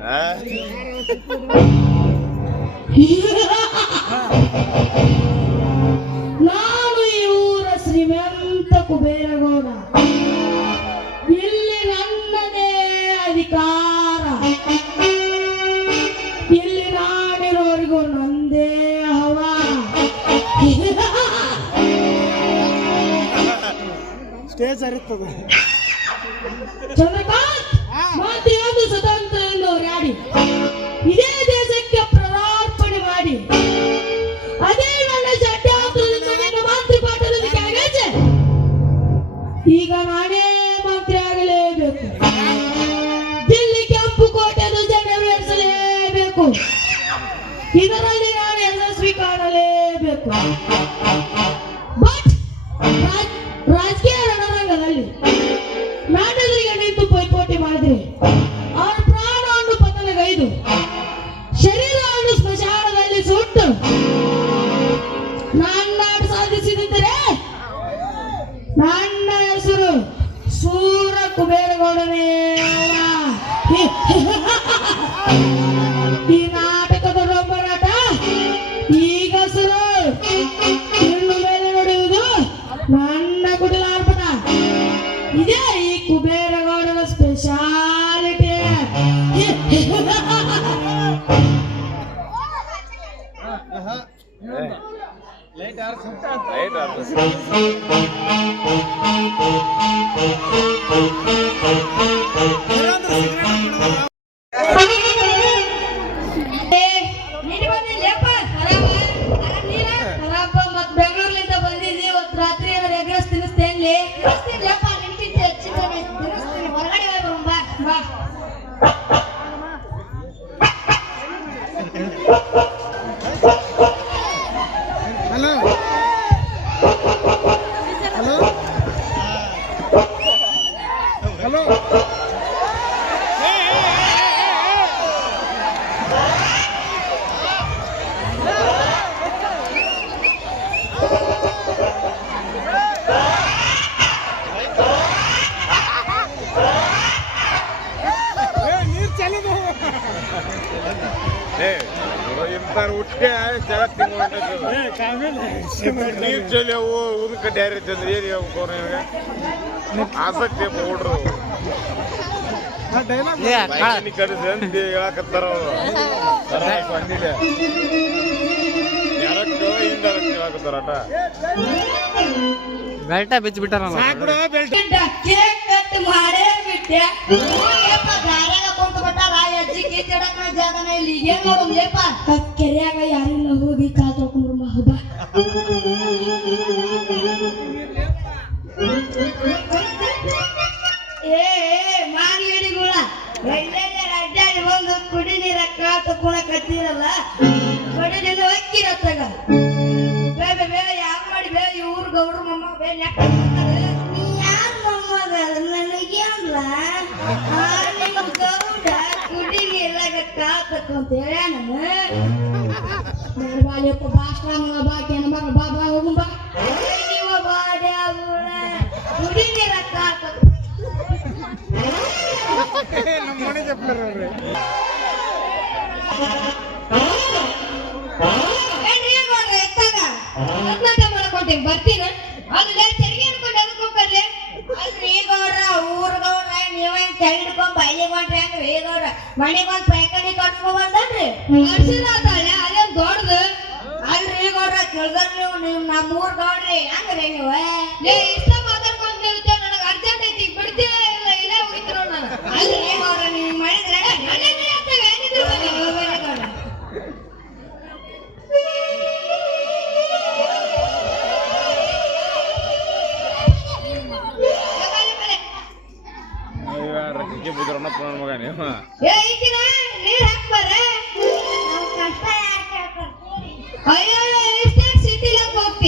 ನಾನು ಸ್ಟೇಜ್ ಹರಿತದೆ ಚಂದ್ರಕಾಂತ್ ಮಾತೆಯಾದ ಸ್ವತಂತ್ರ ಎಂದು ರಾಡಿ ಇದೇ ದೇಶಕ್ಕೆ ಪ್ರಾರ್ಪಣೆ ಮಾಡಿ. ಅದೇ ನನ್ನ ಚಟ್ಟಾಪುರದಿಂದ ನಿನ್ನ ಪಾಠದೊಂದಿಗೆ ಆಗೈತೆ ಈಗ ನಾನೇ ಮಂತ್ರಿ ಆಗಲೇಬೇಕು. ದಿಲ್ಲಿ ಕೆಂಪು ಕೋಟೆದು ನೆರವೇರಿಸಲೇಬೇಕು ಇದರಲ್ಲಿ ನಾನು ಯಶಸ್ವಿ ಕಾಣಲೇಬೇಕು ಕುಬೇರಗೌಡನೇ. ಈ ನಾಟಕದ ರೊಂಬರಾಟ ಈಗ ಶುರು ಇನ್ನು ಮೇಲೆ ನಡೆಯುವುದು ನನ್ನ ಕುಟಿಲಾರ್ಪಣ ಇದೇ ಈ ಸ್ಪೆಷಾಲಿಟಿ ಲೈಟ್ Christine, ನೀರ್ ಚಲಿ ಅವು ಉದಕ ಡ್ಯಾರಿ ತಂದ್ರೆ ಏನ್ ಹೇಳ್ಬೇಕು ಅವ್ರು ನಿನಗೆ ಆಸಕ್ತಿ ಹುಡ್ರು. ಅಂತ ಹೇಳಕತ್ತಾರ ಅವ್ರು. ಬಂದಿದೆ. ಹೇಳಕತ್ತಾರ ಆಟ. ಬೆಲ್ಟ ಬಿಚ್ಚಿ ಬಿಟ್ಟಾರಲ್ಲ ಸಾಕ್ಬಿಡ ಬೆಲ್ಟ್. ಕೇಕ್ ಕಟ್ ಮಾಡೇ ಬಿಟ್ಟೆ. ಯಪ್ಪ ದಾರ್ಯಾಗ ಕುಂತು ಬಿಟ್ಟಾರ ಅಜ್ಜಿ ಕೇಕ್ ಇಡಕ್ ಜಾಗನ ಇಲ್ಲಿ. ಏನ್ ಮಾಡೋದು ಯಪ್ಪ ಕೆರೆಯಾಗ ಗೌಡ ಕುಡಿ ನೀರಾಗ ಕಾಲ್ ತಕೊಂತ ಹೇಳ ನಾನು ಬಾಲಿಯಪ್ಪ ಭಾಷಣ ಬಾಕಿ ನನ್ನ ಮಗ ಬಾ ಬಾ ಹೋಗು ಬಾ. ನೀವು ಬಾಡೆ ಆಗುಣ ಕುಡಿ ನೀರಾಗ ಕಾಲ್ ತಕೊಂತ ನಮ್ಮ ಮನೆ ಜಪ್ಲರ್ ಅವ್ರಿ. ಬರ್ತೀನ? ಅಲ್ಲೇ ತೆರಿಗೆ ಅನ್ಕೊಂಡು ಅದಕ್ಕೆ ಹೋಗ್ಬರ್ಲಿ? ಅಲ್ರಿ ಗೌಡ್ರ ಊರ್ ಗೌಡ್ರ ನೀವೇನ್ ತೆರಿಗೆ ಹಿಡ್ಕೊಂಡ್ ಬೈಲಿ ಮಾಡ್ರಿ ಹಂಗ್ರಿ ಗೌಡ್ರ ಮನೆಗ್ ಒಂದ್ ಪೈಕಣಿ ಕಟ್ಕೊಂಡ್ ಬಂದನ್ರಿ? ಕಳ್ಸಿದಾತಾಳೆ ಅಲ್ಲೇನ್ ದೊಡ್ಡದು? ಅಲ್ರಿ ಗೌಡ್ರ ಕೇಳ್ದರ್ ನೀವು ನೀವು ನಮ್ಮೂರ್ ಗೌಡ್ರಿ. ಹಂಗ್ರಿ ನೀವು? ಇಷ್ಟ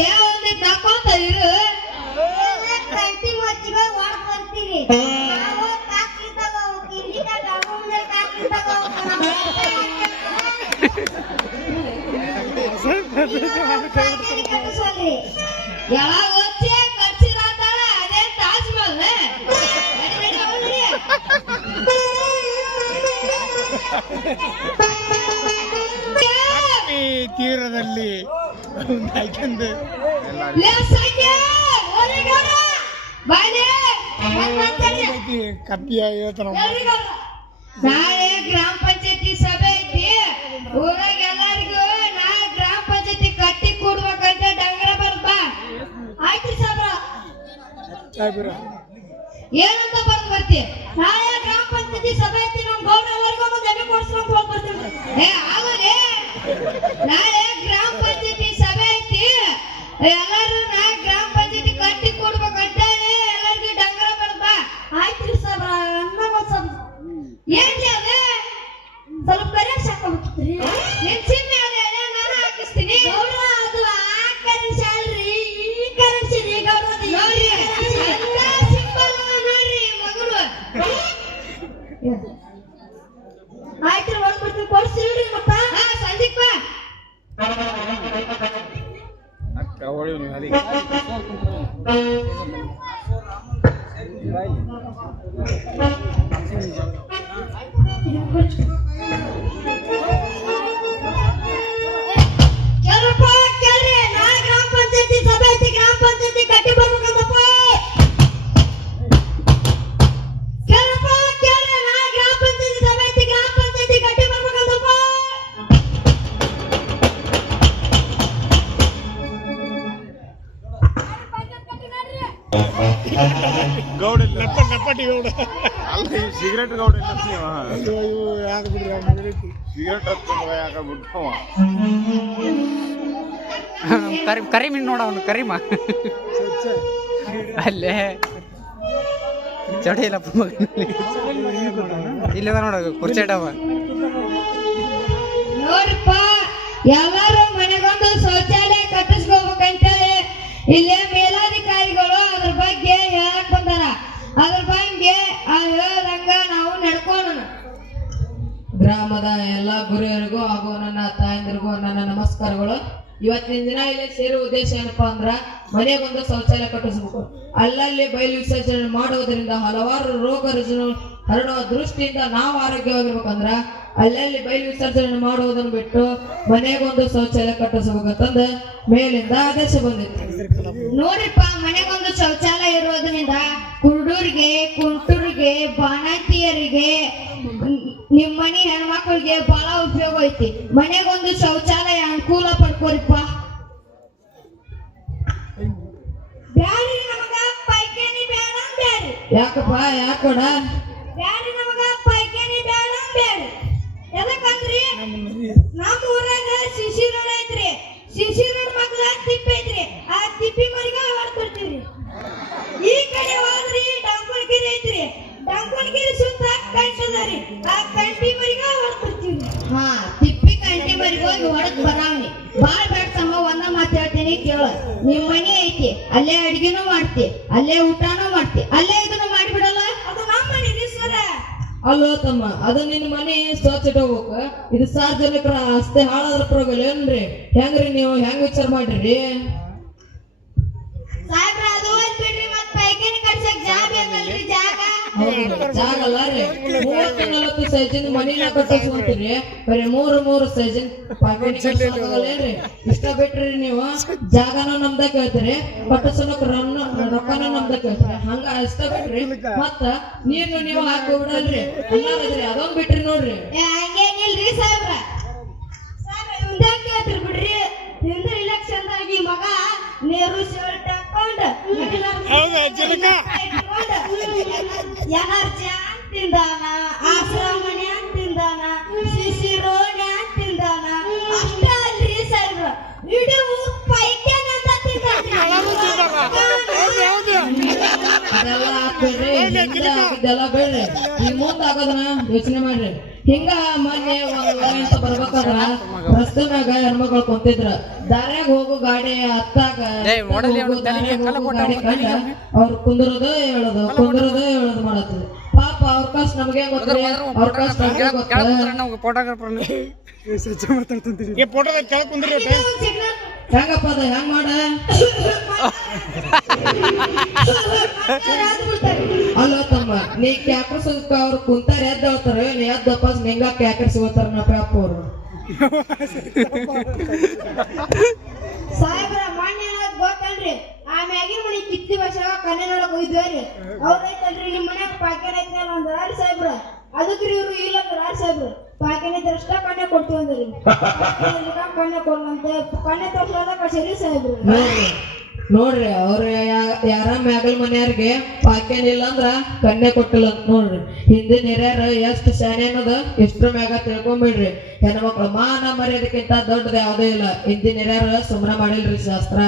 ಯಾವಂದೆ ದಪ್ಪ ತiru ಎಲ್ಲ 30 ಕಪ್ಪಿಯ ಹೇಳ್ತಾನ ನಾಳೆ ಗ್ರಾಮ ಪಂಚಾಯತಿ ಸಭೆ ಐತಿ. ಊರಾಗ ಎಲ್ಲರಿಗೂ ನಾಳೆ ಗ್ರಾಮ ಪಂಚಾಯತಿ ಕಟ್ಟಿ ಕೂಡ್ಬೇಕಂತ ಡಂಗರ ಬರ್ತಾ ಆಯ್ತು ಸಾಬ್ರ. ಏನಂತ ಬಂದ್ ಬರ್ತಿ? ನಾಳೆ ಗ್ರಾಮ ಪಂಚಾಯತಿ ಸಭೆ ಐತಿ ನಮ್ ಗೌಡ ಎಲ್ಲರಿಗೂ ಒಂದು ಎಮ್ಮೆ ಕೊಡ್ಸ್ಕೊಂತ ಹೋಗ್ಬರ್ತೀನಿ ಏ ಆಗಲೇ ನಾಳೆ Right. ಗೌಡ. ಅಲ್ಲ ಈ ಸಿಗರೇಟ್ ಗೌಡ ಇಲ್ಲ ಇವು ಯಾಕೆ ಬಿಡ್ರಿ ಸಿಗರೇಟ್? ಯಾಕ ಬಿಟ್ಟವ ಕರಿ ಕರಿಮೀನ್ ನೋಡ ಅವನು ಕರಿಮ ಅಲ್ಲೇ. ಚಡಿ ಇಲ್ಲಪ್ಪ ಮಗನಲ್ಲಿ. ಇಲ್ಲದ ನೋಡ ಕುರ್ಚಿ ಇಡವ ನೋಡ್ರಪ್ಪ ಎಲ್ಲಾರು ಮನೆಗೊಂದು ಶೌಚಾಲಯ ಕಟ್ಟಿಸ್ಕೋಬೇಕಂತೇಳಿ ಇಲ್ಲೇ ಗ್ರಾಮದ ಎಲ್ಲ ಗುರಿಯರಿಗೂ ಹಾಗೂ ನನ್ನ ತಾಯಂದಿರಿಗೂ ನನ್ನ ನಮಸ್ಕಾರಗಳು. ಇವತ್ತಿನ ದಿನ ಇಲ್ಲಿ ಸೇರುವ ಉದ್ದೇಶ ಏನಪ್ಪಾ ಅಂದ್ರ ಮನೆಗೊಂದು ಶೌಚಾಲಯ ಕಟ್ಟಿಸಬೇಕು. ಅಲ್ಲಲ್ಲಿ ಬಯಲು ವಿಸರ್ಜನೆ ಮಾಡುವುದರಿಂದ ಹಲವಾರು ರೋಗ ರುಜಿನ ಹರಡುವ ದೃಷ್ಟಿಯಿಂದ ನಾವು ಆರೋಗ್ಯವಾಗಿರ್ಬೇಕಂದ್ರ ಅಲ್ಲಲ್ಲಿ ಬಯಲು ವಿಸರ್ಜನೆ ಮಾಡುವುದನ್ನು ಬಿಟ್ಟು ಮನೆಗೊಂದು ಶೌಚಾಲಯ ಕಟ್ಟಿಸ್ಬೇಕಂತಂದ ಮೇಲಿಂದ ಆದೇಶ ಬಂದಿತ್ತು. ನೋಡಿಪ್ಪ ಮನೆಗೊಂದು ಶೌಚಾಲಯ ಇರೋದ್ರಿಂದ ಮನೆಗೊಂದು ಶೌಚಾಲಯ ಅನುಕೂಲ ಪಡ್ಕೋರಿಪ್ಪ. ಬ್ಯಾಡ್ರಿ ನಮಗ ಪೈಖಾನಿ ಬ್ಯಾಡ ಬ್ಯಾಡ್ರಿ. ಯಾಕಪ್ಪ ಯಾಕೋಡ? ಬ್ಯಾಡ್ರಿ ನಮಗ ಪೈಕೇನಿ ಬೇಡ ಬ್ಯಾಡ್ರಿ. ಎದಕ್ಕಂದ್ರಿ? ನಮ್ಮ ಅಲ್ಲೋ ತಮ್ಮ, ಅದು ನಿನ್ ಮನೆ ಸ್ವಚ್ಛ ಇಟ್ಕೋಬೇಕ ಇದು ಸಾರ್ವಜನಿಕರ ಆಸ್ತಿ, ಹಾಳಾದ್ರ ಪರವಾಗಿಲ್ಲ ಏನ್ರಿ? ಹೆಂಗ್ರಿ ನೀವು? ಹೆಂಗ್ ವಿಚಾರ ಮಾಡ್ರಿ? ಜಾಗ ಜಾಗ ಅಲ್ಲ ರೀ. ಮೂವತ್ತು ನಲವತ್ತು ಸೈಜಿನ ಮನಿನ ಕಟ್ಟಿಸ್ಕೊಂತೀರಿ ಬರೀ ಮೂರು ಮೂರು ಸೈಜಿನ ಪೈಖಾನಿ ಕಟ್ಸೋದಾಗಲ್ಲೇನ್ರಿ ಇಷ್ಟ ಬಿಟ್ರಿ ನೀವು ಜಾಗನ ನಮ್ದ ಕೇಳ್ತೀರಿ. ಕಟ್ಟಿಸೋನಕ್ ರೊಕ್ಕನ ನಮ್ದ ಕೇಳ್ತೀರಿ. ಹಂಗ ಇಷ್ಟ ಬಿಟ್ರಿ. ಮತ್ತ ನೀರ್ನು ನೀವು ಹಾಕಿ ಬಿಡಲ್ರಿ. ಅನ್ನೋದ್ರಿ ಅದೊಂದ್ ಬಿಟ್ರಿ ನೋಡ್ರಿ. ಹಂಗೇನಿಲ್ರಿ ಸಾಹೇಬ್ರ? ಕೇಳ್ತಿರ್ ಬಿಡ್ರಿ? ಹಿಂದೆ ಇಲೆಕ್ಷನ್ ಆಗಿ ಮಗ ನೆಹರು ಹಾಕೊಂಡ್ ಹೌದಾ? ಎನರ್ಜಿ ಅಂತ ತಿಂದಾನ? ಆಶ್ರಮ ಮನೆ ಅಂತ ತಿಂದಾನ? ಸಿಸಿ ರೋಗ ತಿಂದಾನ? ಅಷ್ಟ ಅಲ್ರಿ ಸರ್ ಇಡೀ ಪೈಕ್ಯಾನ ಹಿಂದೆ ಆಗಿದ್ದೆಲ್ಲ ಬೇಡ್ರಿ ಈ ಮುಂದ್ ಆಗೋದನ್ನ ಯೋಚನೆ ಮಾಡ್ರಿ. ಹಿಂಗ ಮೊನ್ನೆ ಅಂತ ಬರ್ಬೇಕಾದ್ರ ರಸ್ತೆ ಮ್ಯಾಗ ಹೆಣ್ಮಕ್ಳು ಕುಂತಿದ್ರ. ದಾರ್ಯಾಗ ಹೋಗು ಗಾಡಿ ಹತ್ತಾಗ ಅವ್ರು ಕುಂದ್ರದು ಹೇಳೋದು ಕುಂದ್ರದು ಹೇಳೋದು ಮಾಡತ್ತದ ಪಾಪ ಅವ್ರ ಕಷ್ಟ ನಮ್ಗೆ ಒಟ್ಟು. ಹೆಂಗಪ್ಪ ಅದ? ಹೆಂಗ್ ಮಾಡ? ತಮ್ಮ ನೀ ಕ್ಯಾಕರ್ಸೋದಕ್ಕ ಅವ್ರು ಕುಂತಾರ ಎದ್ದ ಏನ್ ನೀ ಎದ್ದಪ್ಪ ನಿಂಗ ಕ್ಯಾಕರ್ಸ್ಕೋತಾರ ನಮ್ಮ ಅಪ್ಪ ಅವ್ರು. ಸಾಹೇಬ್ರ ಮೊನ್ನೆ ಅನ್ನೋದ್ ಗೊತ್ತಲ್ರಿ? ಆ ಮ್ಯಾಗಿ ಮನಿ ಕಿತ್ತಿ ವರ್ಷ ಕನ್ನೆ ನೋಡಕ್ ಹೋಗಿದ್ವಿ ಅವ್ರೈತಲ್ರಿ ನಿಮ್ ಮನ್ಯಾಗ ಪಾಕೆಟ್ ಐತಲ್ಲ ಒಂದ್ ಆರ್ ಸಾಹೇಬ್ರ. ಅದಕ್ರಿ ಇವ್ರು ಇಲ್ಲ ಅಂದ್ರ ಆರ್ ಸಾಹೇಬ್ರ. ಪಾಕೆಟ್ ಐತ್ರ ಅಷ್ಟ ಕಣ್ಣೆ ಕೊಡ್ತೀವಿ ಅಂದ್ರಿ. ಕಣ್ಣೆ ಕೊಡ್ಲಂತೆ ಕಣ್ಣೆ ತೋರ್ಸ್ಲಾದ ಕಳ್ಸಿರಿ ಸಾಹೇಬ್ರು. ನೋಡ್ರಿ, ಅವ್ರ ಯಾರ ಮ್ಯಾಗಲ್ ಮನೆಯವ್ರಿಗೆ ಪಾಕ್ಯನ್ ಇಲ್ಲ ಅಂದ್ರ ಕನ್ಯೆ ಕೊಟ್ಟಿಲ್ಲ ನೋಡ್ರಿ. ಹಿಂದಿನ ಹಿರಿಯರ ಎಷ್ಟ್ ಶಾನೆ ಅನ್ನೋದು ಇಷ್ಟ್ರ ಮ್ಯಾಗ ತಿಳ್ಕೊಂಬಿಡ್ರಿ. ಹೆಣ್ಮಕ್ಳು ಮಾನ ಮರ್ಯಾದಕ್ಕಿಂತ ದೊಡ್ಡದ ಯಾವುದೂ ಇಲ್ಲ. ಹಿಂದಿನ ಹಿರಿಯರ ಸುಮ್ನ ಮಾಡಿಲ್ರಿ ಶಾಸ್ತ್ರ.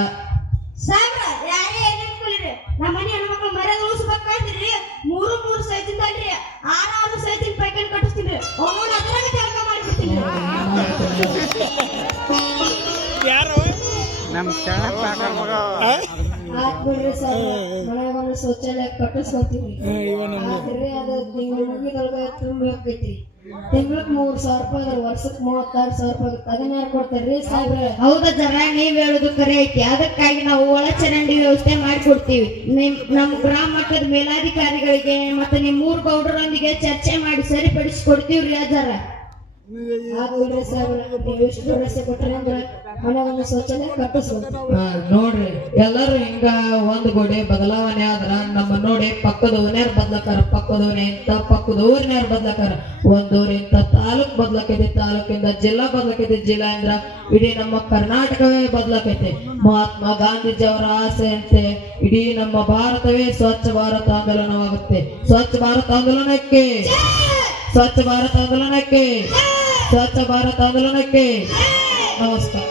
ಮೂರು ಮೂರು ಸೈತಿಂದಲ್ರಿ ಆರು ಆರು ಪ್ಯಾಕೆಟ್ ಕಟ್ಟಿಸ್ತೀನಿ ನಮ್ಮ ಒಂದು ಶೌಚಾಲಯ ಕಟ್ಟಿಸ್ಕೊತೀವಿ ತುಂಬಬೇಕೈತಿ ತಿಂಗ್ಳಕ್ ಮೂರ್ ಸಾವಿರ ರೂಪಾಯಿ ಅದ್ರ ವರ್ಷಕ್ ಮೂವತ್ತಾರು ಸಾವಿರ ರೂಪಾಯಿ. ಅದನ್ನ ಯಾರು ಕೊಡ್ತಾರ್ರಿ ಸಾಹೇಬ್ರೆ. ಹೌದ ಜರ? ನೀವ್ ಹೇಳುದು ಕರೆ ಐತಿ. ಅದಕ್ಕಾಗಿ ನಾವು ಒಳ ಚರಂಡಿ ವ್ಯವಸ್ಥೆ ಮಾಡಿಕೊಡ್ತೀವಿ. ನಿಮ್ ನಮ್ಮ ಗ್ರಾಮ ಮಟ್ಟದ ಮೇಲಾಧಿಕಾರಿಗಳಿಗೆ ಮತ್ತೆ ನಿಮ್ ಮೂರು ಗೌಡರೊಂದಿಗೆ ಚರ್ಚೆ ಮಾಡಿ ಸರಿಪಡಿಸಿ ಕೊಡ್ತೀವ್ರಿ ಅದರ ಬಿಡ್ರಿ ಸಾಹೇಬ್ರೆ ನೀವು ಎಷ್ಟು ಭರವಸೆ ಕೊಟ್ರಿ ಅಂದ್ರ ನೋಡ್ರಿ ಎಲ್ಲರೂ ಹಿಂಗ ಒಂದ್ ಗೋಡೆ ಬದಲಾವಣೆ ಆದ್ರ ನಮ್ಮ ನೋಡಿ ಪಕ್ಕದ ಓನ್ಯಾರ ಬದ್ಲಕಾರ ಪಕ್ಕದ ಇಂತ ಪಕ್ಕದ ಊರಿನಾರ ಬದ್ಲಕಾರ. ಒಂದ್ ಊರಿಂದ ತಾಲೂಕ್ ಬದ್ಲಕೈತಿ ತಾಲೂಕಿಂದ ಜಿಲ್ಲಾ ಬದ್ಲಕೈತಿ ಜಿಲ್ಲಾ ಅಂದ್ರ ಇಡೀ ನಮ್ಮ ಕರ್ನಾಟಕವೇ ಬದ್ಲಕೈತಿ. ಮಹಾತ್ಮ ಗಾಂಧೀಜಿ ಅವರ ಆಸೆ ಅಂತೆ ಇಡೀ ನಮ್ಮ ಭಾರತವೇ ಸ್ವಚ್ಛ ಭಾರತ ಆಂದೋಲನವಾಗುತ್ತೆ. ಸ್ವಚ್ಛ ಭಾರತ ಆಂದೋಲನಕ್ಕೆ ಸ್ವಚ್ಛ ಭಾರತ ಆಂದೋಲನಕ್ಕೆ. ಸ್ವಚ್ಛ ಭಾರತ ಆಂದೋಲನಕ್ಕೆ ನಮಸ್ಕಾರ